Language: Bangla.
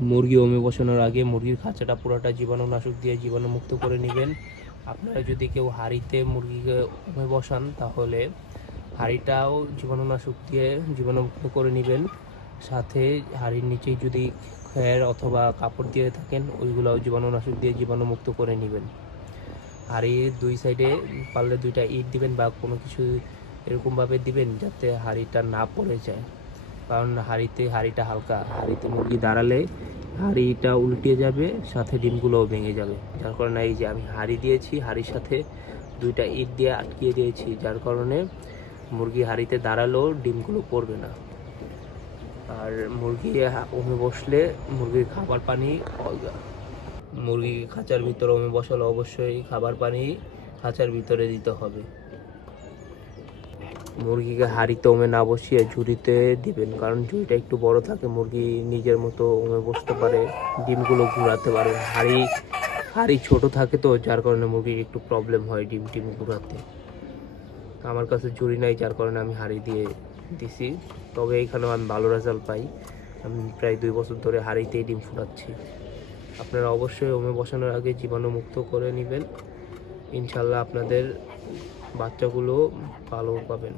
মুরগি ওমে বসানোর আগে মুরগির খাঁচাটা পুরোটা জীবাণুনাশক দিয়ে জীবাণুমুক্ত করে নেবেন। আপনারা যদি কেউ হাঁড়িতে মুরগিকে ওমে বসান তাহলে হাঁড়িটাও জীবাণুনাশক দিয়ে জীবাণুমুক্ত করে নেবেন। সাথে হাঁড়ির নিচেই যদি খড় অথবা কাপড় দিয়ে থাকেন ওইগুলোও জীবাণুনাশক দিয়ে জীবাণুমুক্ত করে নেবেন। হাঁড়ির দুই সাইডে পারলে দুইটা ইট দিবেন বা কোনো কিছু এরকমভাবে দিবেন যাতে হাঁড়িটা না পড়ে যায়, কারণ হাঁড়িটা হালকা, হাঁড়িতে মুরগি দাঁড়ালে হাঁড়িটা উল্টে যাবে, সাথে ডিমগুলোও ভেঙে যাবে। যার কারণে এই যে আমি হাঁড়ি দিয়েছি, হাঁড়ির সাথে দুইটা ইট দিয়ে আটকিয়ে দিয়েছি, যার কারণে মুরগি হাঁড়িতে দাঁড়ালেও ডিমগুলো পড়বে না। আর মুরগি ওমে বসলে মুরগির খাবার পানি, মুরগি খাঁচার ভিতরে ওমে বসালে অবশ্যই খাবার পানি খাঁচার ভিতরে দিতে হবে। মুরগিকে হাঁড়িতে ওমে না বসিয়ে ঝুড়িতে দিবেন, কারণ ঝুড়িটা একটু বড় থাকে, মুরগি নিজের মতো ওমে বসতে পারে, ডিমগুলো ঘুরাতে পারে। হাঁড়ি ছোট থাকে তো, যার কারণে মুরগির একটু প্রবলেম হয় ডিম ঘুরাতে। আমার কাছে ঝুড়ি নাই, যার কারণে আমি হাঁড়ি দিয়ে দিছি। তবে এইখানেও আমি ভালো রেজাল্ট পাই। আমি প্রায় 2 বছর ধরে হাঁড়িতেই ডিম ফুটাচ্ছি। আপনারা অবশ্যই ওমে বসানোর আগে জীবাণুমুক্ত করে নেবেন, ইনশাল্লাহ আপনাদের বাচ্চাগুলো ভালো পাবেন।